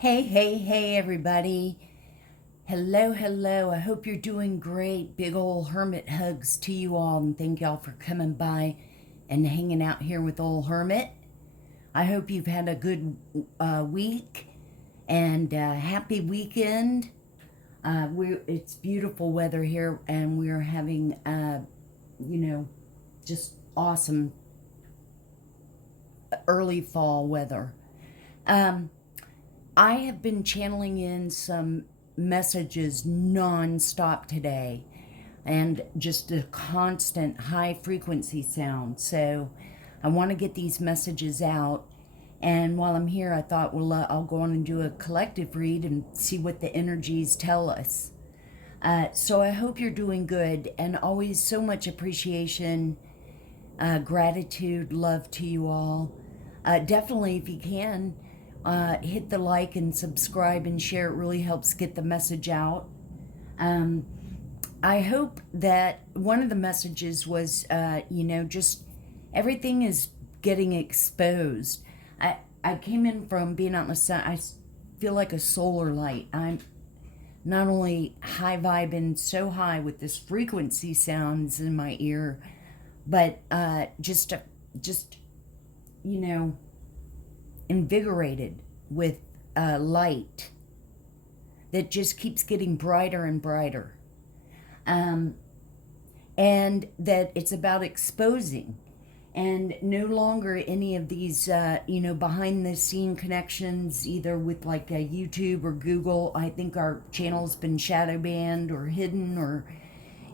Hey, hey, hey, everybody. Hello, hello. I hope you're doing great. Big ol' hermit hugs to you all, and thank y'all for coming by and hanging out here with ol' hermit. I hope you've had a good week and happy weekend. It's beautiful weather here, and we're having, just awesome early fall weather. I have been channeling in some messages non-stop today, and just a constant high frequency sound. So I want to get these messages out. And while I'm here, I thought, well, I'll go on and do a collective read and see what the energies tell us. So I hope you're doing good, and always so much appreciation, gratitude, love to you all. Definitely, if you can, hit the like and subscribe and share. It really helps get the message out. I hope that one of the messages was, just everything is getting exposed. I came in from being out in the sun. I feel like a solar light. I'm not only high vibing so high with this frequency sounds in my ear, but just invigorated with light that just keeps getting brighter and brighter. And that it's about exposing, and no longer any of these, behind the scene connections, either with like a YouTube or Google. I think our channel's been shadow banned or hidden, or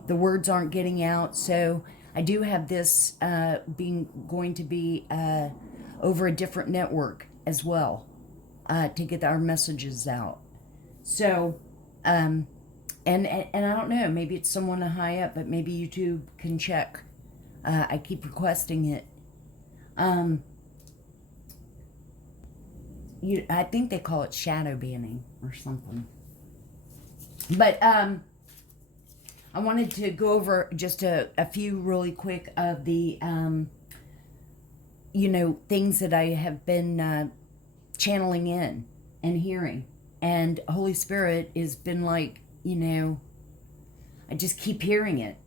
the words aren't getting out. So I do have this going to be over a different network as well, to get our messages out. So, and I don't know, maybe it's someone high up, but maybe YouTube can check. I keep requesting it. I think they call it shadow banning or something. But I wanted to go over just a few really quick of the things that I have been channeling in and hearing. And Holy Spirit has been like, I just keep hearing it.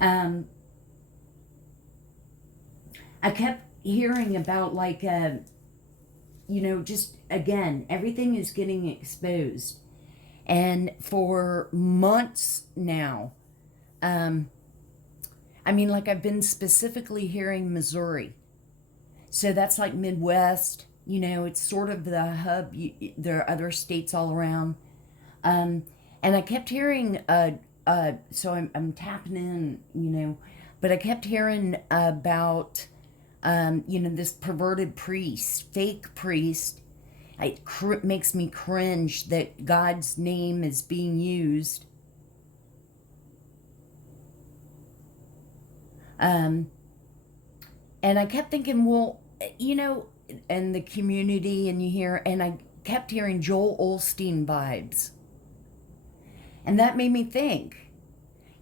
I kept hearing about just again, everything is getting exposed. And for months now, I've been specifically hearing Missouri. So that's like Midwest, it's sort of the hub. There are other states all around. And I kept hearing, so I'm tapping in, but I kept hearing about, this perverted priest, fake priest. It makes me cringe that God's name is being used. And I kept thinking, well, and the community, and I kept hearing Joel Olsteen vibes. And that made me think,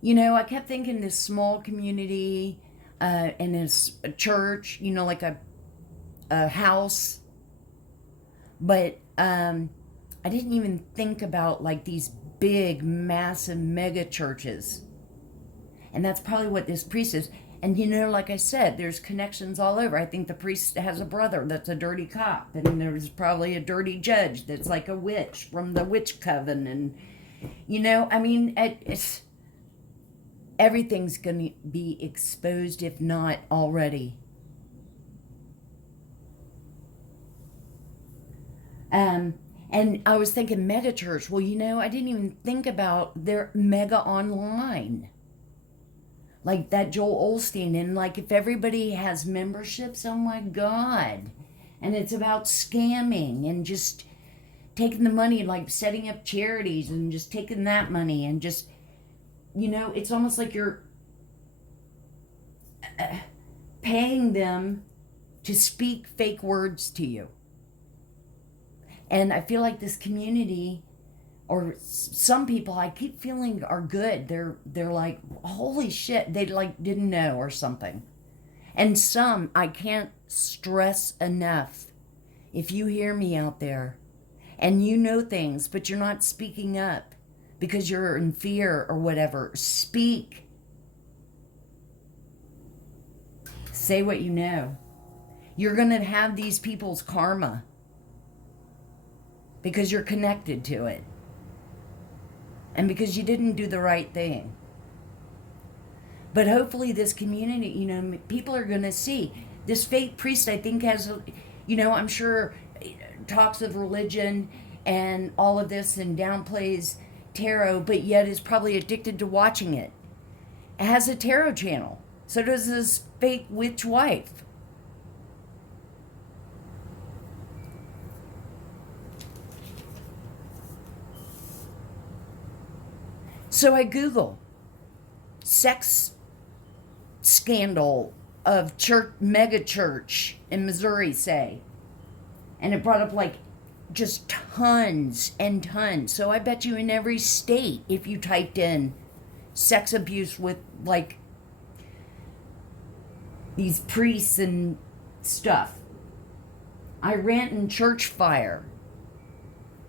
I kept thinking this small community, and this church, like a house. But I didn't even think about like these big, massive mega churches. And that's probably what this priest is. And like I said, there's connections all over. I think the priest has a brother that's a dirty cop, and there's probably a dirty judge that's like a witch from the witch coven. And it's everything's going to be exposed, if not already. And I was thinking mega church. Well, I didn't even think about their mega online. Like that Joel Olsteen. And like if everybody has memberships, oh my God. And it's about scamming and just taking the money, like setting up charities and just taking that money and just, it's almost like you're paying them to speak fake words to you. And I feel like this community, or some people I keep feeling are good. They're like, holy shit, they like didn't know or something. And some, I can't stress enough, if you hear me out there and you know things, but you're not speaking up because you're in fear or whatever, speak. Say what you know. You're going to have these people's karma because you're connected to it and because you didn't do the right thing. But hopefully this community, you know, people are going to see. This fake priest, I think, has, you know, I'm sure talks of religion and all of this and downplays tarot, but yet is probably addicted to watching it. It has a tarot channel. So does this fake witch wife. So I Google sex scandal of church, mega church in Missouri, say. And it brought up like just tons and tons. So I bet you in every state, if you typed in sex abuse with like these priests and stuff. Iran church fire.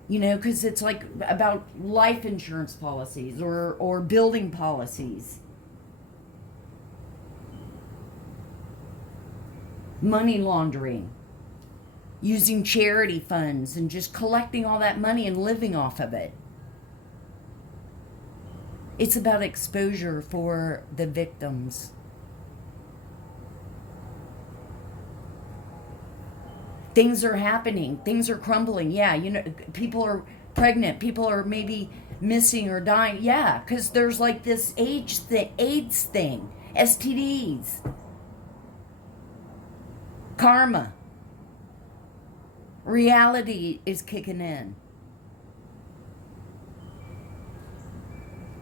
You know, because it's like about life insurance policies or building policies. Money laundering. Using charity funds and just collecting all that money and living off of it. It's about exposure for the victims. Things are happening. Things are crumbling. Yeah, you know, people are pregnant. People are maybe missing or dying. Yeah, because there's like this AIDS thing, STDs, karma. Reality is kicking in.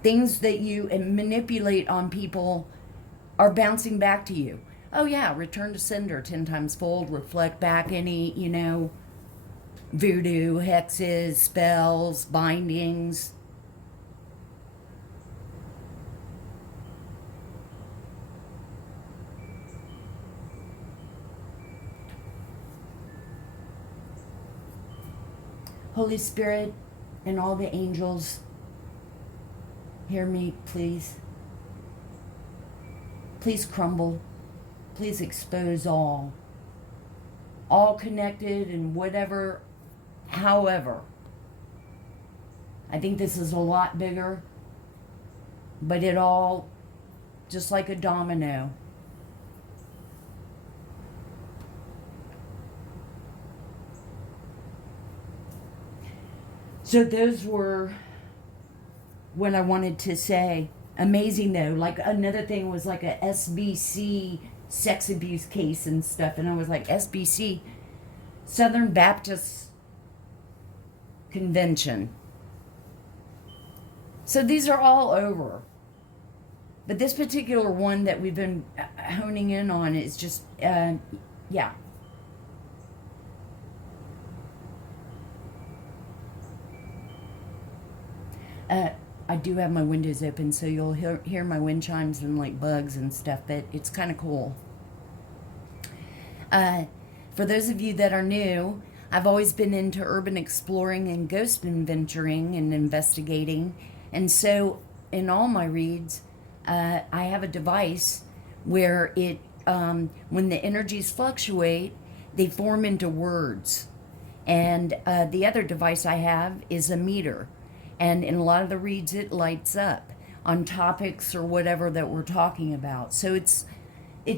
Things that you manipulate on people are bouncing back to you. Oh yeah, return to sender, 10 times fold, reflect back any, you know, voodoo, hexes, spells, bindings. Holy Spirit and all the angels, hear me, please. Please crumble. Please expose all connected and whatever, however. I think this is a lot bigger, but it all, just like a domino. So those were what I wanted to say. Amazing though. Like another thing was like a SBC sex abuse case and stuff, and I was like, SBC, Southern Baptist Convention. So these are all over, but this particular one that we've been honing in on is just yeah. I do have my windows open, so you'll hear my wind chimes and like bugs and stuff, but it's kind of cool. For those of you that are new, I've always been into urban exploring and ghost adventuring and investigating. And so in all my reads, I have a device where it, when the energies fluctuate, they form into words. And the other device I have is a meter. And in a lot of the reads, it lights up on topics or whatever that we're talking about. So it's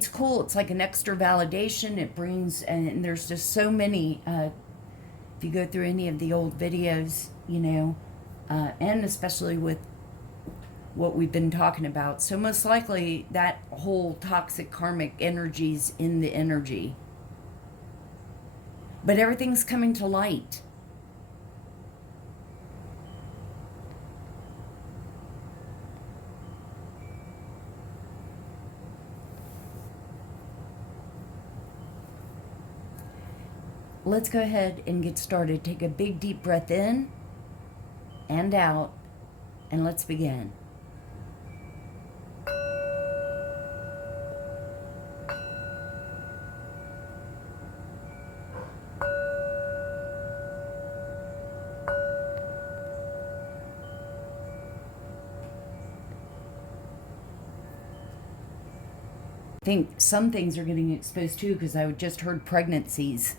cool. It's like an extra validation. It brings, and there's just so many, if you go through any of the old videos, you know, and especially with what we've been talking about. So most likely that whole toxic karmic energy's in the energy. But everything's coming to light. Let's go ahead and get started. Take a big deep breath in and out, and let's begin. think some things are getting exposed too, because I just heard pregnancies.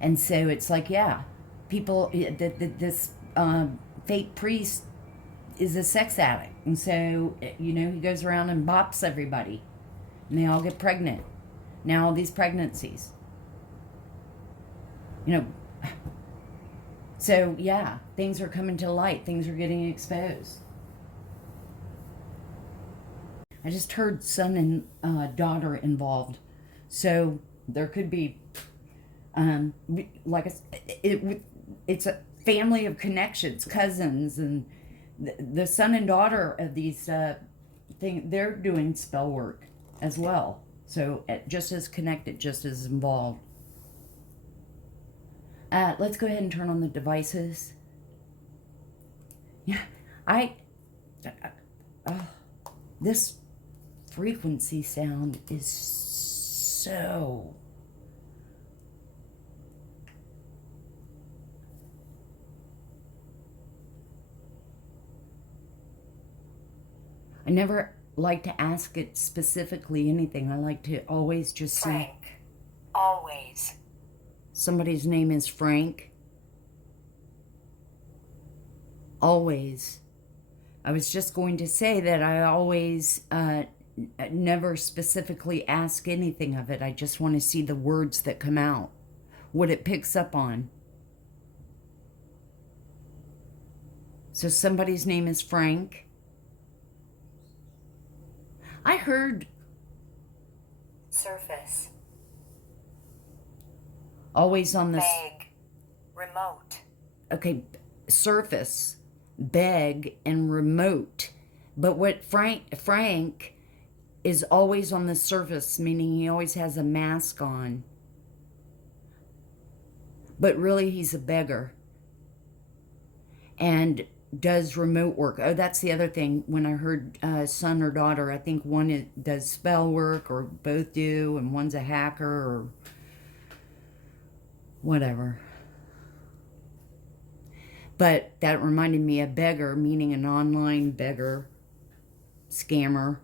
And so it's like, yeah, people, this fake priest is a sex addict. And so, you know, he goes around and bops everybody. And they all get pregnant. Now all these pregnancies. You know, so yeah, things are coming to light. Things are getting exposed. I just heard son and daughter involved. So there could be, like, it's a family of connections, cousins, and the son and daughter of these things, they're doing spell work as well. So just as connected, just as involved. Let's go ahead and turn on the devices. Yeah, this frequency sound is so... I never like to ask it specifically anything. I like to always just say... Frank. Always. Somebody's name is Frank. Always. I was just going to say that I always never specifically ask anything of it. I just want to see the words that come out, what it picks up on. So somebody's name is Frank. I heard... Surface. Always on this... Beg. Remote. Okay, surface, beg, and remote. But what Frank is always on the surface, meaning he always has a mask on. But really he's a beggar. And does remote work. Oh, that's the other thing. When I heard son or daughter, I think one does spell work, or both do, and one's a hacker, or whatever. But that reminded me of beggar, meaning an online beggar, scammer.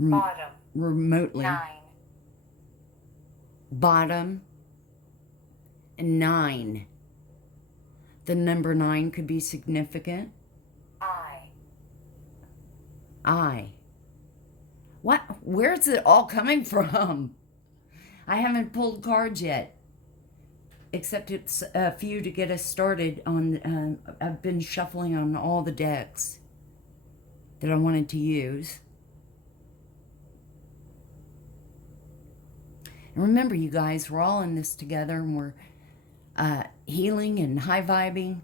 Bottom. Remotely. 9. Bottom. 9. The number 9 could be significant. I. What? Where's it all coming from? I haven't pulled cards yet. Except it's a few to get us started on. I've been shuffling on all the decks that I wanted to use. And remember, you guys, we're all in this together, and we're healing and high vibing,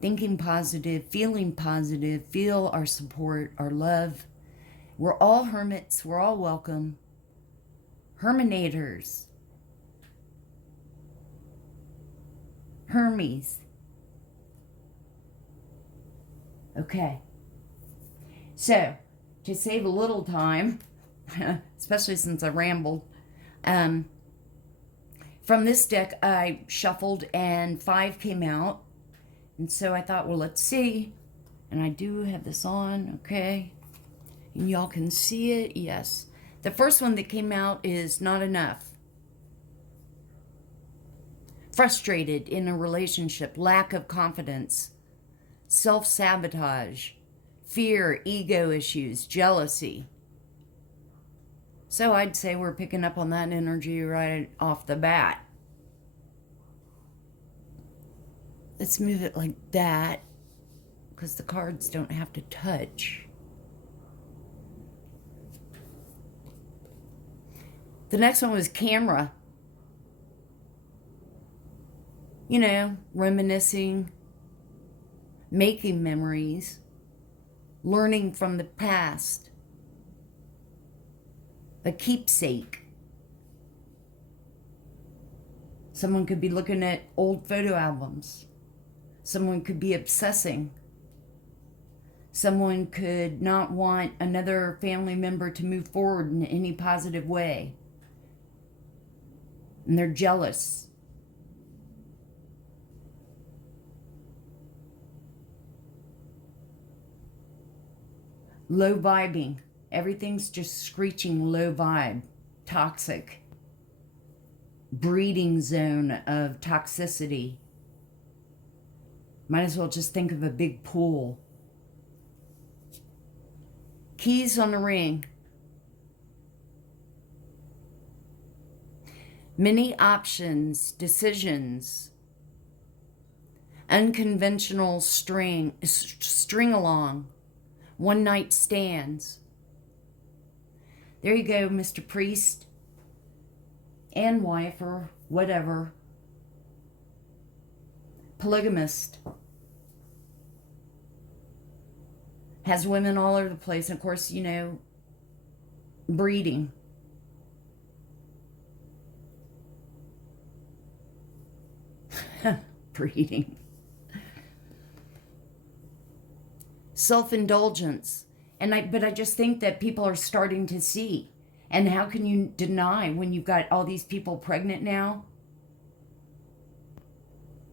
thinking positive, feeling positive, feel our support, our love. We're all hermits. We're all welcome. Herminators. Hermes. Okay. So, to save a little time, especially since I rambled, from this deck I shuffled and 5 came out. And so I thought, well, let's see. And I do have this on, okay. And y'all can see it, yes. The first one that came out is not enough. Frustrated in a relationship, lack of confidence, self-sabotage, fear, ego issues, jealousy. So I'd say we're picking up on that energy right off the bat. Let's move it like that, because the cards don't have to touch. The next one was camera. You know, reminiscing, making memories, learning from the past. A keepsake. Someone could be looking at old photo albums. Someone could be obsessing. Someone could not want another family member to move forward in any positive way. And they're jealous. Low vibing, Everything's just screeching low vibe, toxic, breeding zone of toxicity. Might as well just think of a big pool. Keys on the ring. Many options, decisions, unconventional string along, one night stands. There you go, Mr. Priest and wife or whatever. Polygamist. Has women all over the place. And of course, you know, breeding. Breeding. Self-indulgence. But I just think that people are starting to see. And how can you deny when you've got all these people pregnant now?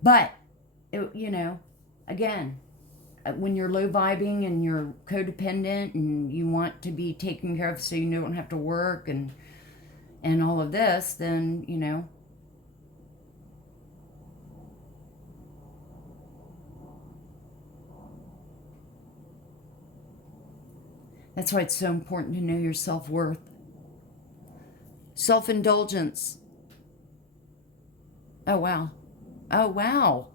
But, you know, again, when you're low vibing and you're codependent and you want to be taken care of so you don't have to work and all of this, then, you know, that's why it's so important to know your self-worth. Self-indulgence. Oh, wow. Oh, wow.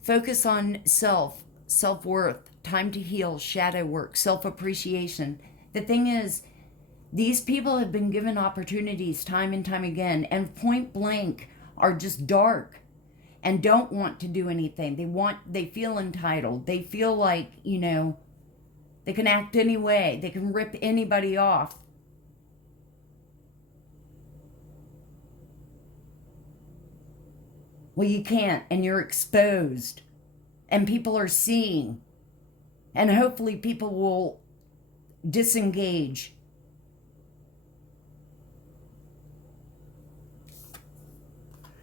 Focus on self-worth, time to heal, shadow work, self-appreciation. The thing is, these people have been given opportunities time and time again, and point blank are just dark and don't want to do anything. They feel entitled. They feel like, you know, they can act any way. They can rip anybody off. Well, you can't, and you're exposed. And people are seeing. And hopefully people will disengage.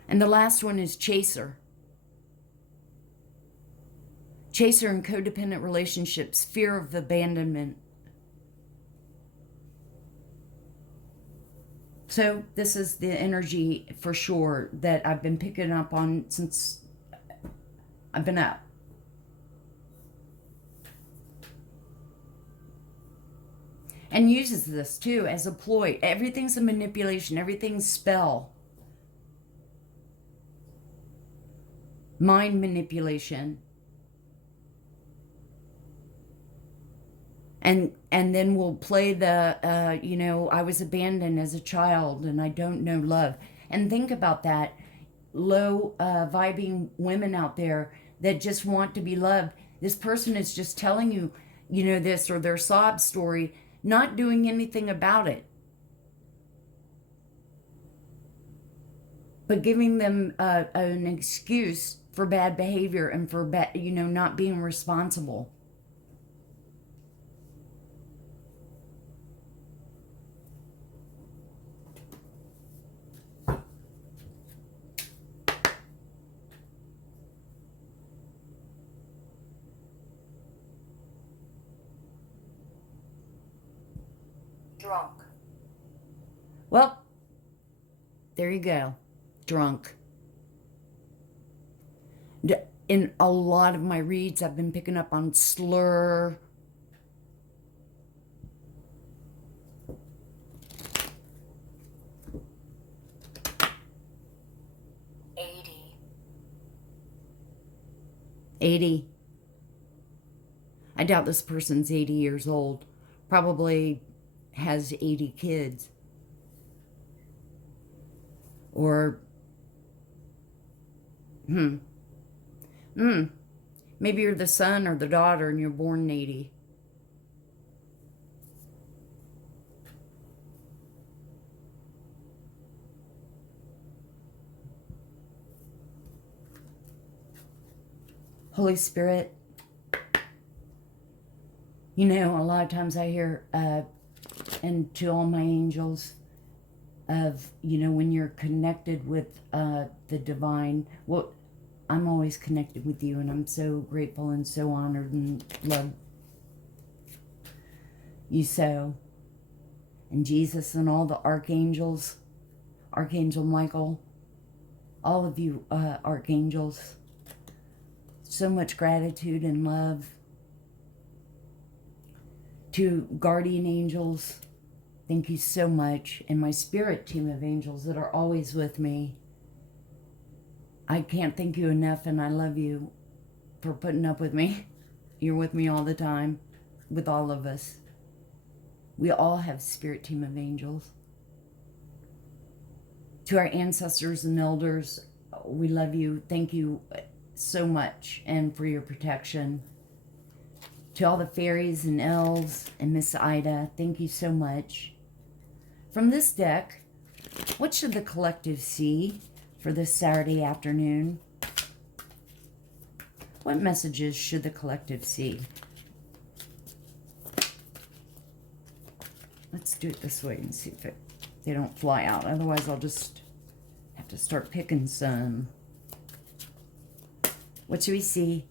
And the last one is chaser. Chaser in codependent relationships, fear of abandonment. So this is the energy for sure that I've been picking up on since I've been up. And uses this too as a ploy. Everything's a manipulation. Everything's spell. Mind manipulation. And then we'll play the, you know, I was abandoned as a child and I don't know love. And think about that. Low vibing women out there that just want to be loved. This person is just telling you, you know, this or their sob story, not doing anything about it. But giving them an excuse for bad behavior and for, you know, not being responsible. Drunk. Well, there you go. Drunk. In a lot of my reads, I've been picking up on slur. $80. 80. I doubt this person's 80 years old. Probably has 80 kids. Or, maybe you're the son or the daughter and you're born in 80. Holy Spirit, you know, a lot of times I hear, and to all my angels, of, you know, when you're connected with the divine, well, I'm always connected with you, and I'm so grateful and so honored and love you so. And Jesus and all the archangels, Archangel Michael, all of you archangels, so much gratitude and love. To guardian angels, thank you so much. And my spirit team of angels that are always with me. I can't thank you enough, and I love you for putting up with me. You're with me all the time, with all of us. We all have spirit team of angels. To our ancestors and elders, we love you. Thank you so much, and for your protection. To all the fairies and elves and Miss Ida, thank you so much. From this deck, what should the collective see for this Saturday afternoon? What messages should the collective see? Let's do it this way and see if they don't fly out. Otherwise, I'll just have to start picking some. What should we see?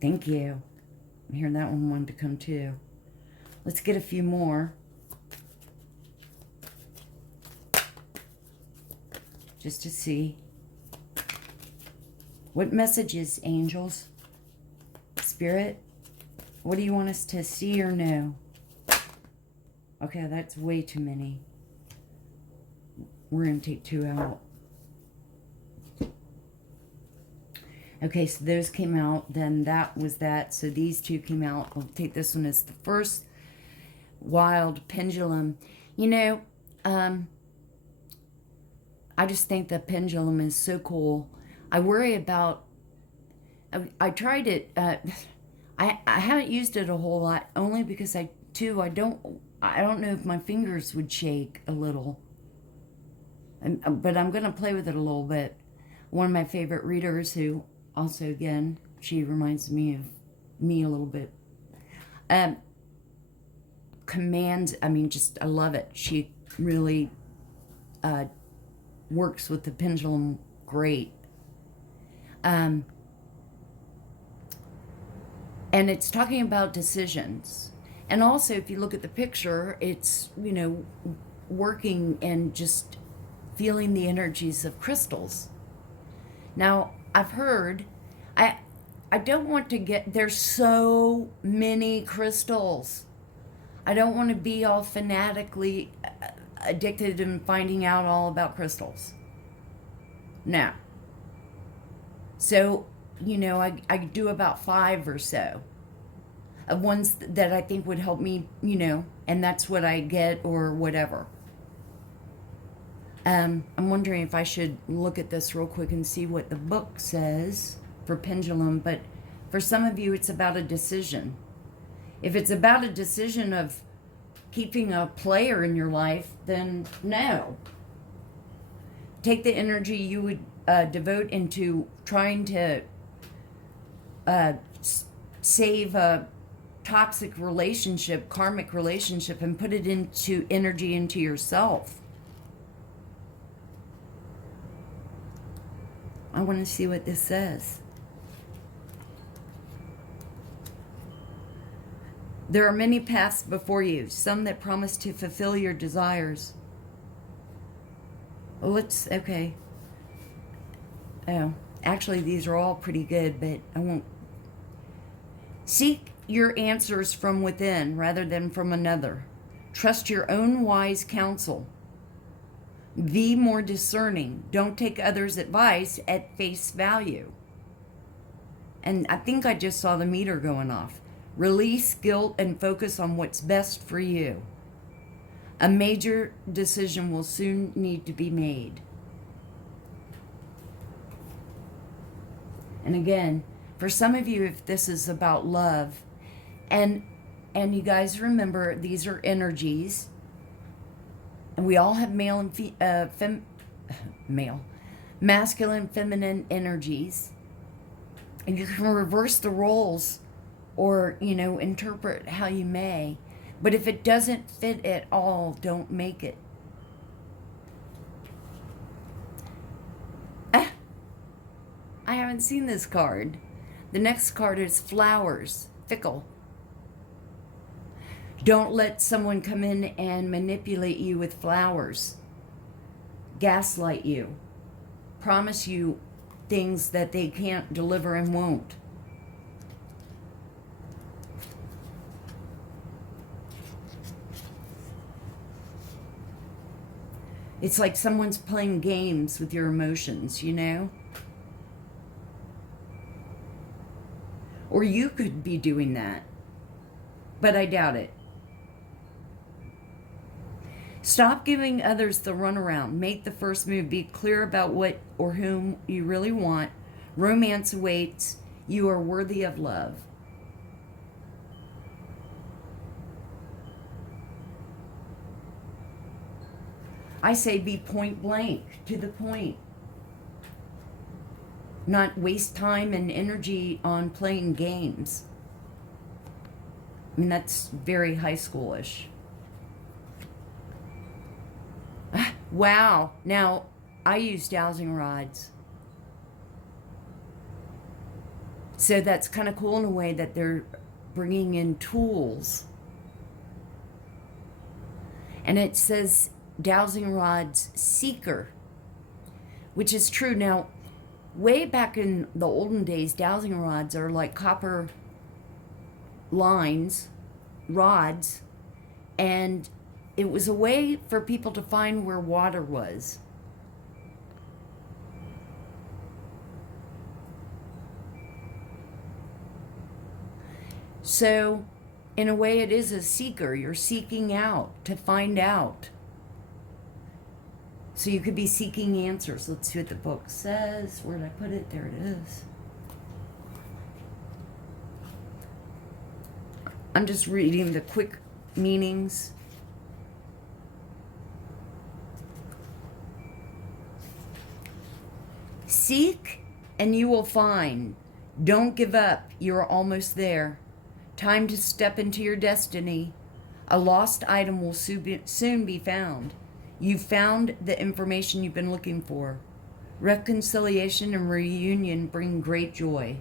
Thank you. I'm hearing that one wanted to come too. Let's get a few more. Just to see. What messages, angels? Spirit? What do you want us to see or know? Okay, that's way too many. We're going to take 2 out. Okay, so those came out. Then that was that. So these 2 came out. I'll take this one as the first. Wild pendulum. You know, I just think the pendulum is so cool. I worry about, I tried it, I haven't used it a whole lot, only because I don't know if my fingers would shake a little. But I'm going to play with it a little bit. One of my favorite readers, who also, again, she reminds me of me a little bit, commands, I love it. She really works with the pendulum great. And it's talking about decisions. And also, if you look at the picture, it's, working and just feeling the energies of crystals. Now, I've heard, I don't want to there's so many crystals. I don't want to be all fanatically addicted and finding out all about crystals. Now, so, I do about 5 or so of ones that I think would help me, and that's what I get or whatever. I'm wondering if I should look at this real quick and see what the book says for pendulum, but for some of you, it's about a decision. If it's about a decision of keeping a player in your life, then no. Take the energy you would devote into trying to save a toxic relationship, karmic relationship, and put it into energy into yourself. I want to see what this says. There are many paths before you, some that promise to fulfill your desires. Okay. Oh, actually, these are all pretty good, but I won't. Seek your answers from within rather than from another. Trust your own wise counsel. Be more discerning. Don't take others' advice at face value. And I think I just saw the meter going off. Release guilt and focus on what's best for you. A major decision will soon need to be made. And again, for some of you, if this is about love, and you guys remember, these are energies, and we all have masculine, feminine energies, and you can reverse the roles or, interpret how you may. But if it doesn't fit at all, don't make it. I haven't seen this card. The next card is flowers, fickle. Don't let someone come in and manipulate you with flowers, gaslight you, promise you things that they can't deliver and won't. It's like someone's playing games with your emotions, you know? Or you could be doing that, but I doubt it. Stop giving others the runaround. Make the first move. Be clear about what or whom you really want. Romance awaits. You are worthy of love. I say be point blank, to the point. Not waste time and energy on playing games. I mean, that's very high schoolish. Wow. Now, I use dowsing rods. So that's kind of cool in a way that they're bringing in tools. And it says dowsing rods seeker, which is true. Now, way back in the olden days, dowsing rods are like copper rods, and it was a way for people to find where water was. So, in a way, it is a seeker. You're seeking out to find out. So you could be seeking answers. Let's see what the book says. Where did I put it? There it is. I'm just reading the quick meanings. Seek and you will find. Don't give up. You're almost there. Time to step into your destiny. A lost item will soon be found. You've found the information you've been looking for. Reconciliation and reunion bring great joy.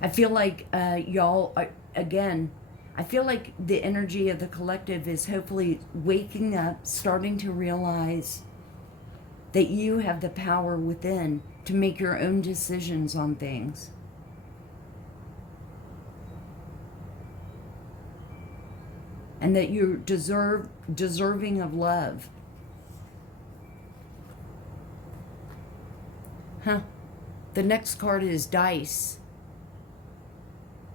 I feel like y'all, again, I feel like the energy of the collective is hopefully waking up, starting to realize that you have the power within to make your own decisions on things. And that you're deserving of love. The next card is dice.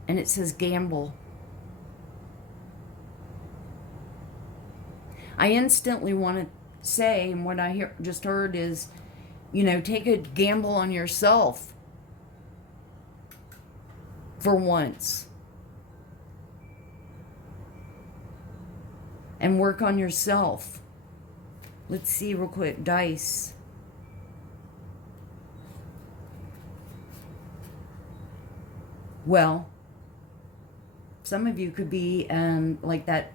And it says gamble. I instantly want to say, and what I just heard is, take a gamble on yourself for once. And work on yourself. Let's see real quick. Dice. Well, some of you could be like that,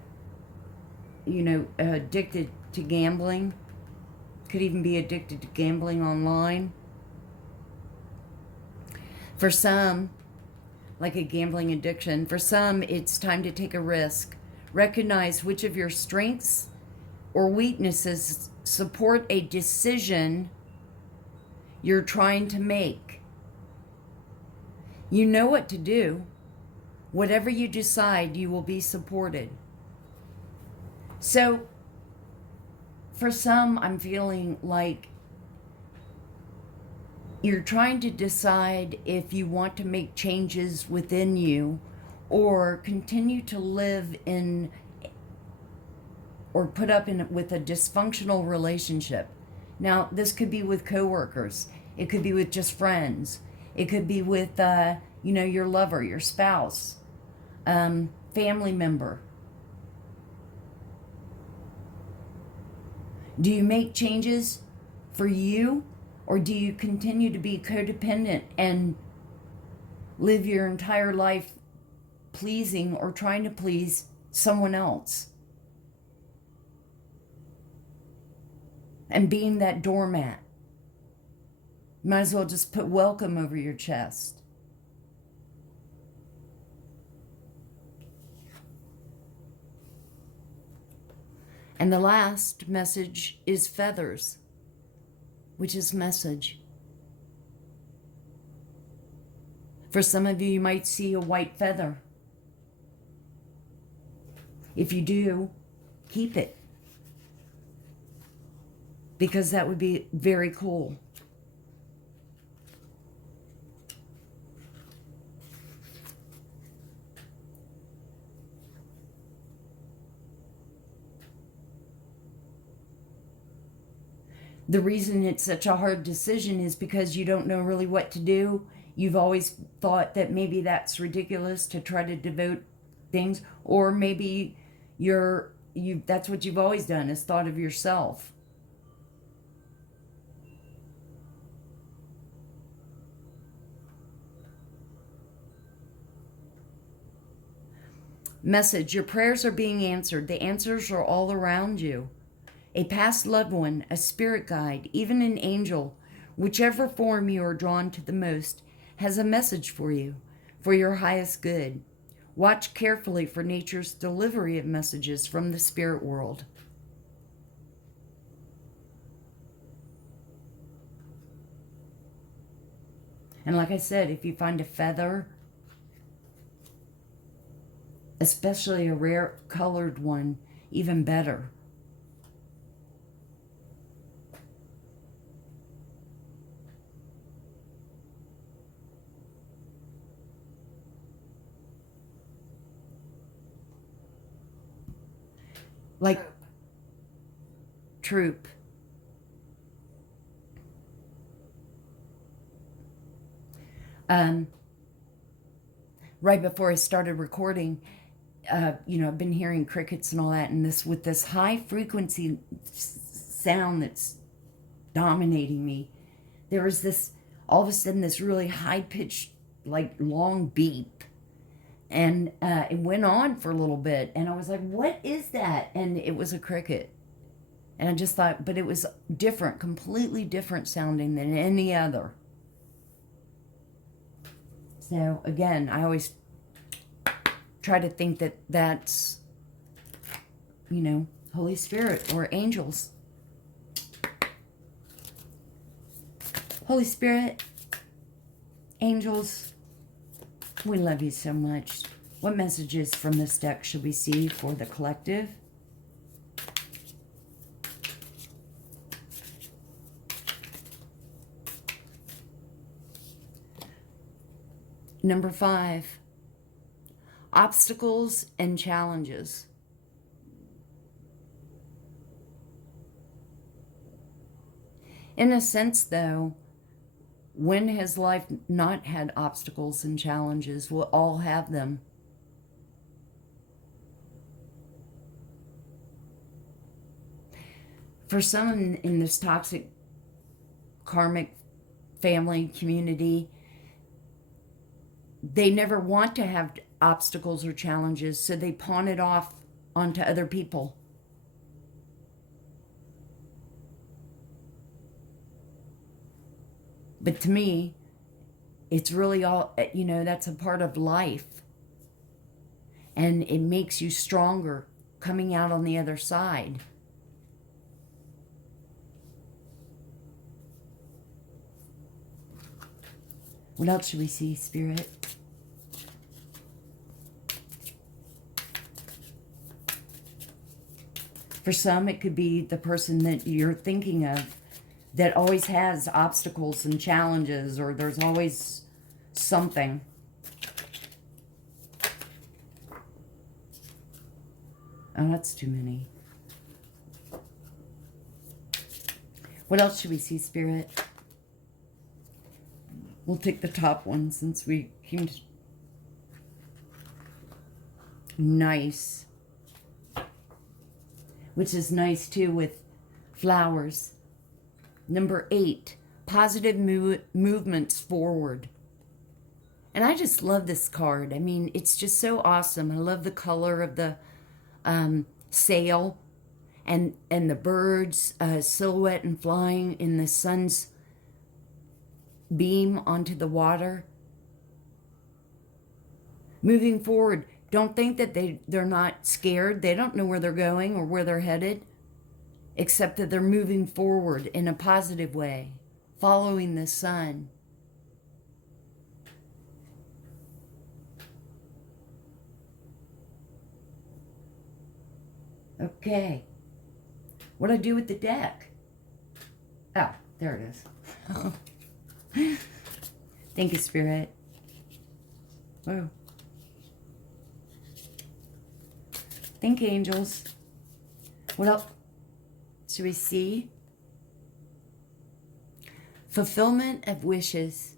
addicted to gambling. Could even be addicted to gambling online. For some, like a gambling addiction, for some, it's time to take a risk. Recognize which of your strengths or weaknesses support a decision you're trying to make. You know what to do. Whatever you decide, you will be supported. So, for some, I'm feeling like you're trying to decide if you want to make changes within you or continue to live in or put up with a dysfunctional relationship. Now, this could be with coworkers. It could be with just friends. It could be with, your lover, your spouse, family member. Do you make changes for you, or do you continue to be codependent and live your entire life pleasing or trying to please someone else? and being that doormat. Might as well just put welcome over your chest. And the last message is feathers, which is message. For some of you, you might see a white feather. If you do, keep it, because that would be very cool. The reason it's such a hard decision is because you don't know really what to do. You've always thought that maybe that's ridiculous to try to devote things, or maybe that's what you've always done, is thought of yourself. Message: your prayers are being answered. The answers are all around you. A past loved one, a spirit guide, even an angel, whichever form you are drawn to the most, has a message for you, for your highest good. Watch carefully for nature's delivery of messages from the spirit world. And like I said, if you find a feather, especially a rare colored one, even better. Like troop. Right before I started recording, I've been hearing crickets and all that, and with this high frequency sound that's dominating me, there was this, all of a sudden, this really high pitched, like long beep. And it went on for a little bit, and I was like, what is that? And it was a cricket. And I just thought, but it was different, completely different sounding than any other. So again, I always try to think that that's, Holy Spirit or angels. Holy Spirit, angels, we love you so much. What messages from this deck should we see for the collective? Number 5, obstacles and challenges. In a sense, though, when has life not had obstacles and challenges? We'll all have them. For some in this toxic karmic family community, they never want to have obstacles or challenges, so they pawn it off onto other people. But to me, it's really all, that's a part of life. And it makes you stronger coming out on the other side. What else should we see, Spirit? For some, it could be the person that you're thinking of that always has obstacles and challenges, or there's always something. Oh, that's too many. What else should we see, Spirit? We'll take the top one since we came to... Nice. Which is nice too with flowers. Number 8, positive movements forward. And I just love this card. I mean, it's just so awesome. I love the color of the sail. and the birds silhouette and flying in the sun's beam onto the water. Moving forward, don't think that they're not scared. They don't know where they're going or where they're headed, except that they're moving forward in a positive way, following the sun. Okay. What'd I do with the deck? Oh, there it is. Thank you, Spirit. Whoa. Thank you, angels. What else should we see? Fulfillment of wishes.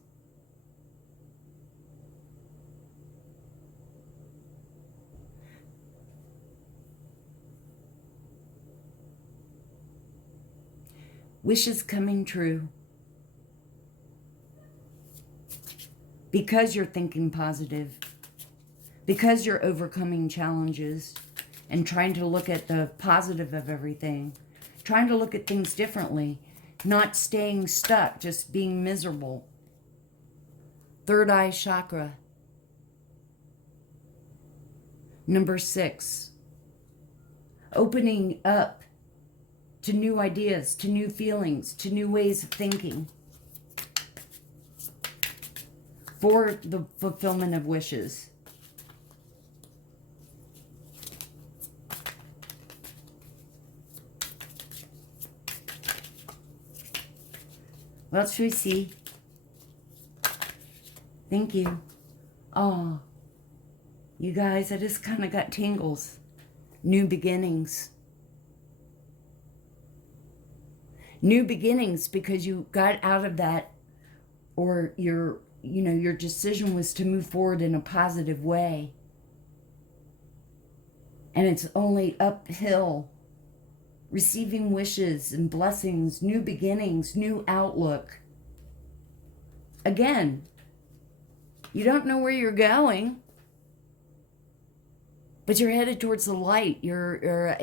Wishes coming true. Because you're thinking positive. Because you're overcoming challenges and trying to look at the positive of everything. Trying to look at things differently. Not staying stuck, just being miserable. Third eye chakra. Number 6. Opening up to new ideas, to new feelings, to new ways of thinking. For the fulfillment of wishes. What else should we see? Thank you. Oh, you guys, I just kind of got tingles. New beginnings. New beginnings because you got out of that, or your decision was to move forward in a positive way. And it's only uphill. Receiving wishes and blessings, new beginnings, new outlook. Again, you don't know where you're going, but you're headed towards the light. You're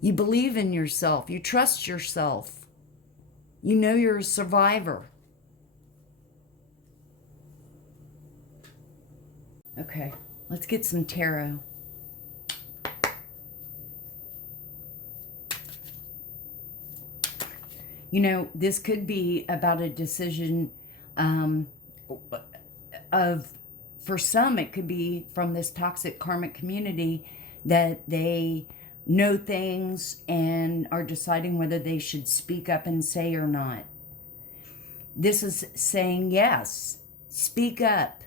you believe in yourself. You trust yourself. You know you're a survivor. Okay, let's get some tarot. You know, this could be about a decision for some, it could be from this toxic karmic community that they know things and are deciding whether they should speak up and say or not. This is saying, yes, speak up.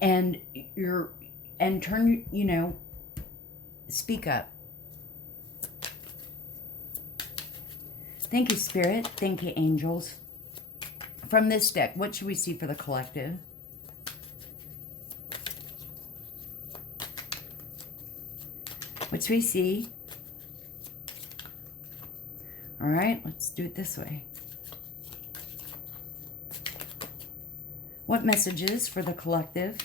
And speak up. Thank you, Spirit. Thank you, angels. From this deck, what should we see for the collective? What should we see? All right, let's do it this way. What messages for the collective?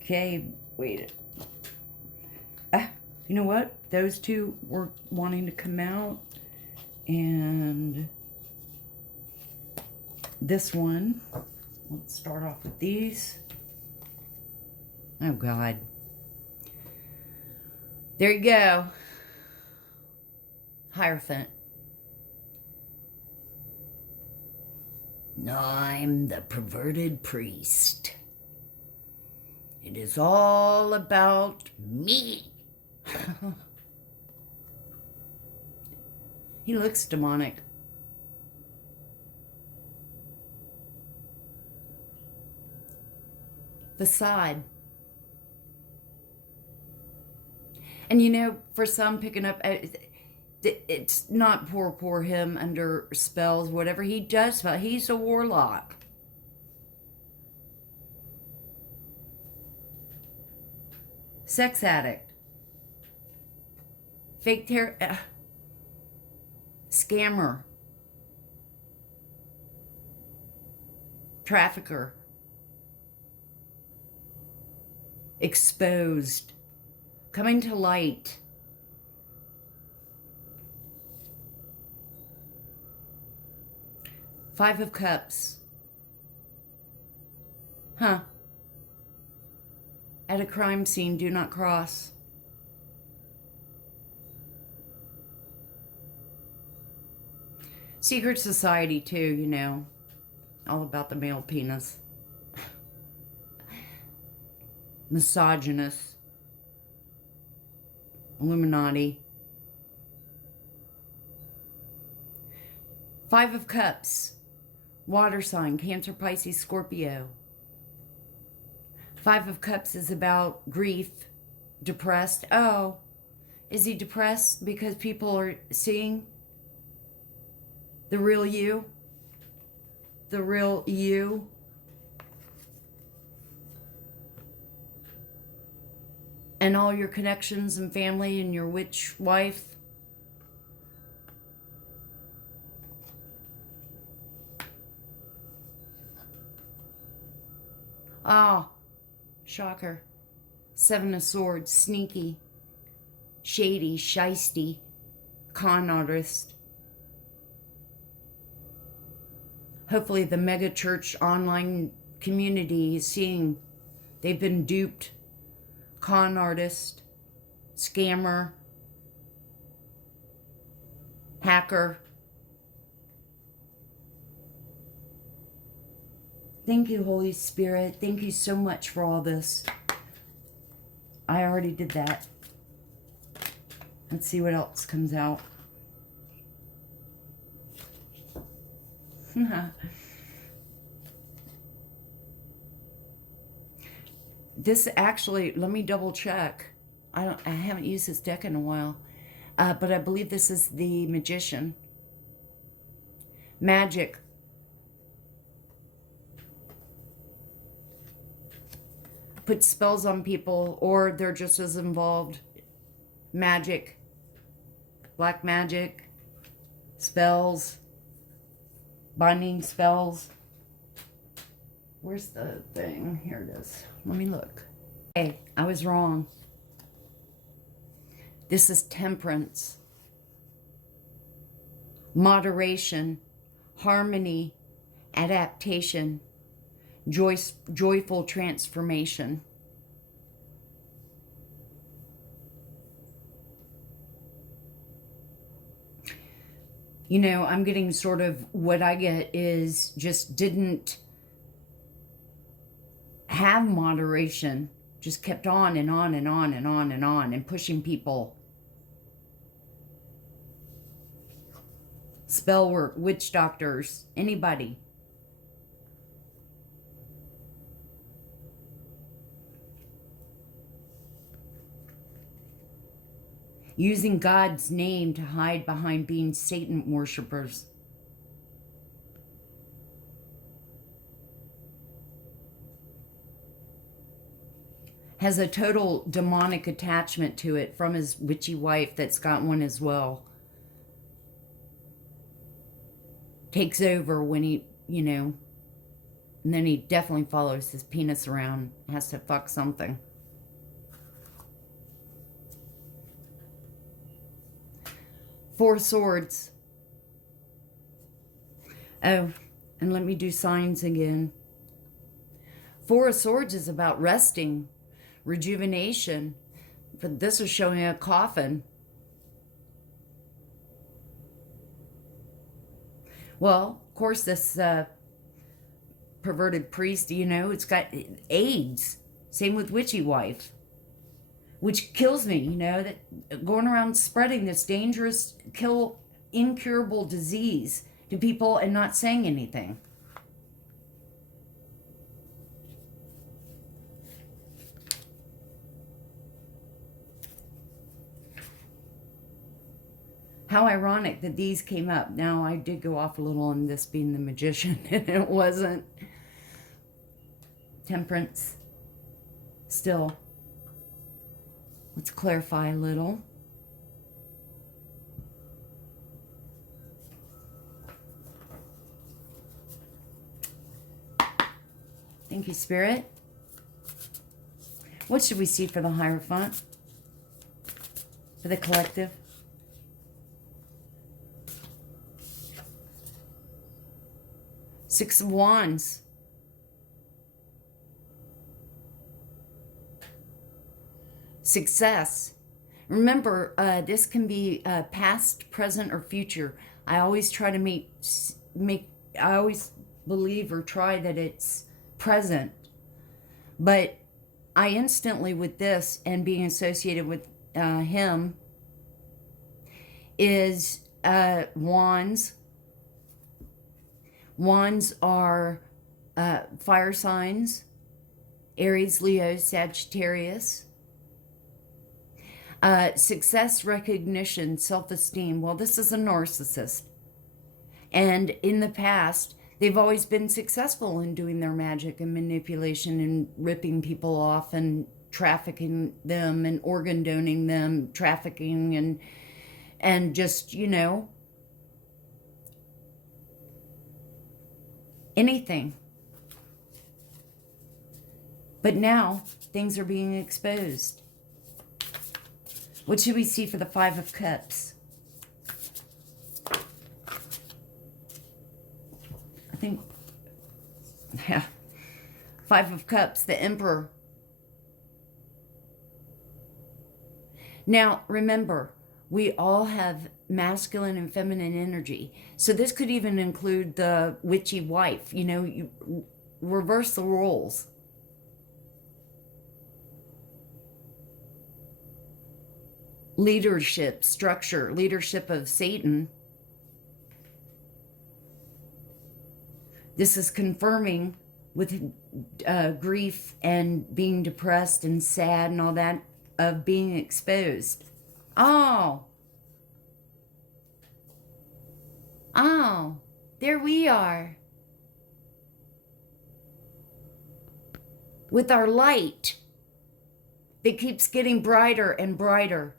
Okay, wait. You know what? Those two were wanting to come out. And this one, let's start off with these. Oh, God. There you go. Hierophant. I'm the perverted priest. It is all about me. He looks demonic. Facade. And you know, for some picking up, it's not poor him under spells, whatever he does, but he's a warlock. Sex addict. Fake scammer. trafficker, exposed, coming to light. Five of Cups. Huh. At a crime scene, do not cross. Secret society too, you know. All about the male penis. Misogynist. Illuminati. Five of Cups. Water sign, Cancer, Pisces, Scorpio. Five of Cups is about grief, depressed. Oh, is he depressed because people are seeing the real you? The real you? And all your connections and family and your witch wife? Ah, shocker. Seven of Swords, sneaky, shady, shisty, con artist. Hopefully the mega church online community is seeing they've been duped. Con artist, scammer, hacker. Thank you, Holy Spirit. Thank you so much for all this. I already did that. Let's see what else comes out. This actually, let me double check. I haven't used this deck in a while. But I believe this is the Magician. Magic. Put spells on people, or they're just as involved. Magic. Black magic. Spells. Binding spells. Where's the thing? Here it is. Let me look. Hey, I was wrong. This is Temperance. Moderation. Harmony. Adaptation. Joyful transformation. You know, I'm getting sort of, what I get is just didn't have moderation. Just kept on and on and on and on and on and pushing people. Spell work, witch doctors, anybody. Using God's name to hide behind being Satan worshipers. Has a total demonic attachment to it from his witchy wife that's got one as well. Takes over when he, you know, and then he definitely follows his penis around. Has to fuck something. Four Swords. Oh, and let me do signs again. Four of Swords is about resting, rejuvenation. But this is showing a coffin. Well, of course, this perverted priest, you know, it's got AIDS. Same with witchy wife. Which kills me, you know, that going around spreading this dangerous, incurable disease to people and not saying anything. How ironic that these came up. Now, I did go off a little on this being the Magician, and it wasn't. Temperance. Still. Let's clarify a little. Thank you, Spirit. What should we see for the Hierophant? For the collective? Six of Wands. Success. Remember, this can be past, present, or future. I always try to I always believe or try that it's present. But I instantly, with this and being associated with him, is Wands. Wands are fire signs: Aries, Leo, Sagittarius. Success, recognition, self-esteem. Well, this is a narcissist. And in the past, they've always been successful in doing their magic and manipulation and ripping people off and trafficking them and organ donating them, trafficking and just, you know, anything. But now things are being exposed. What should we see for the Five of Cups? I think, yeah, Five of Cups, the Emperor. Now, remember, we all have masculine and feminine energy. So this could even include the witchy wife. You know, you reverse the roles. Leadership, structure, leadership of Satan. This is confirming with grief and being depressed and sad and all that, of being exposed. Oh, there we are. With our light that keeps getting brighter and brighter.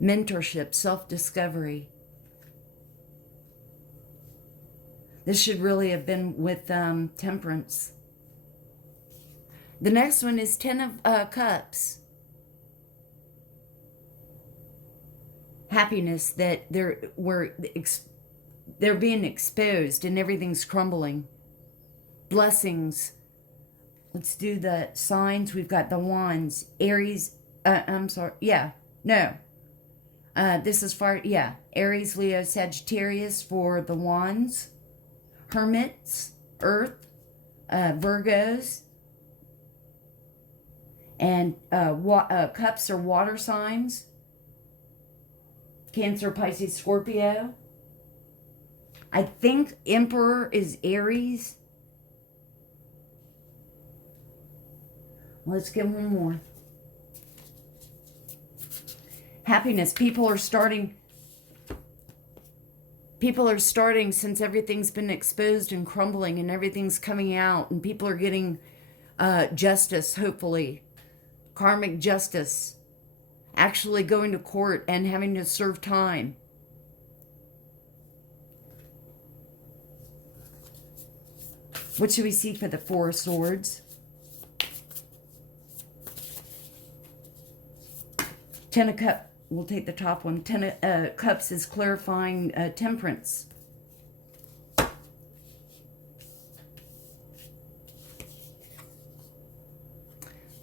Mentorship, self-discovery. This should really have been with Temperance. The next one is Ten of Cups. Happiness, that they're being exposed and everything's crumbling. Blessings. Let's do the signs. We've got the Wands. Aries. I'm sorry. Yeah. No. This is Aries, Leo, Sagittarius for the Wands. Hermits, Earth, Virgos, and Cups are water signs. Cancer, Pisces, Scorpio. I think Emperor is Aries. Let's get one more. Happiness. People are starting, since everything's been exposed and crumbling and everything's coming out, and people are getting justice, hopefully. Karmic justice. Actually going to court and having to serve time. What should we see for the Four of Swords? Ten of Cups. We'll take the top one. Ten of Cups is clarifying temperance.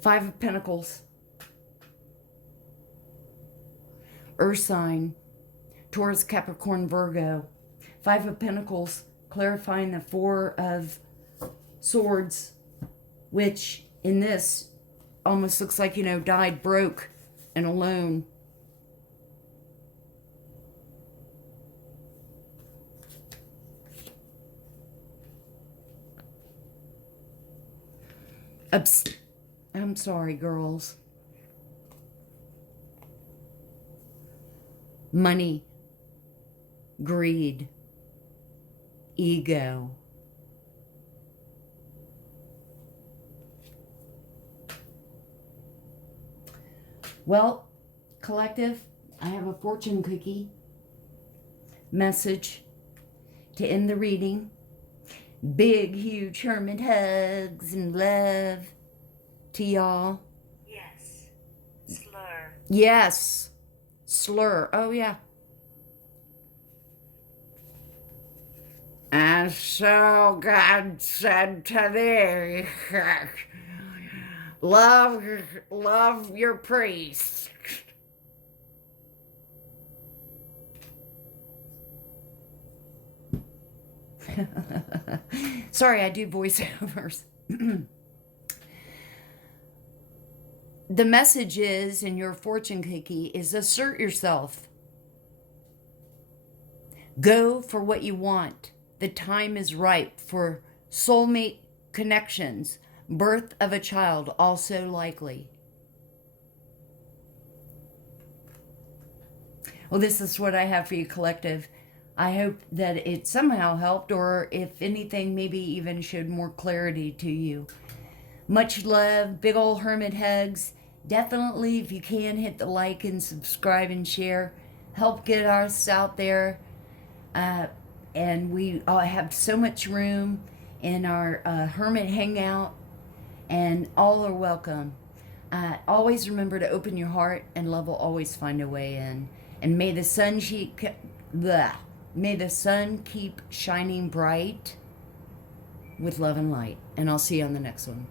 Five of Pentacles. Earth sign. Taurus, Capricorn, Virgo. Five of Pentacles clarifying the Four of Swords, which in this almost looks like, you know, died broke and alone. I'm sorry, girls. Money, greed, ego. Well, collective, I have a fortune cookie message to end the reading. Big, huge hermit hugs and love to y'all. Yes. Slur. Yes. Slur. Oh, yeah. And so God said to thee, love your priest. Sorry, I do voiceovers. The message is, in your fortune cookie, is assert yourself. Go for what you want. The time is ripe for soulmate connections. Birth of a child also likely. Well, this is what I have for you, collective. I hope that it somehow helped, or if anything, maybe even showed more clarity to you. Much love, big old hermit hugs. Definitely, if you can, hit the like and subscribe and share. Help get us out there. And we have so much room in our hermit hangout, and all are welcome. Always remember to open your heart, and love will always find a way in. And may the sun keep shining bright with love and light. And I'll see you on the next one.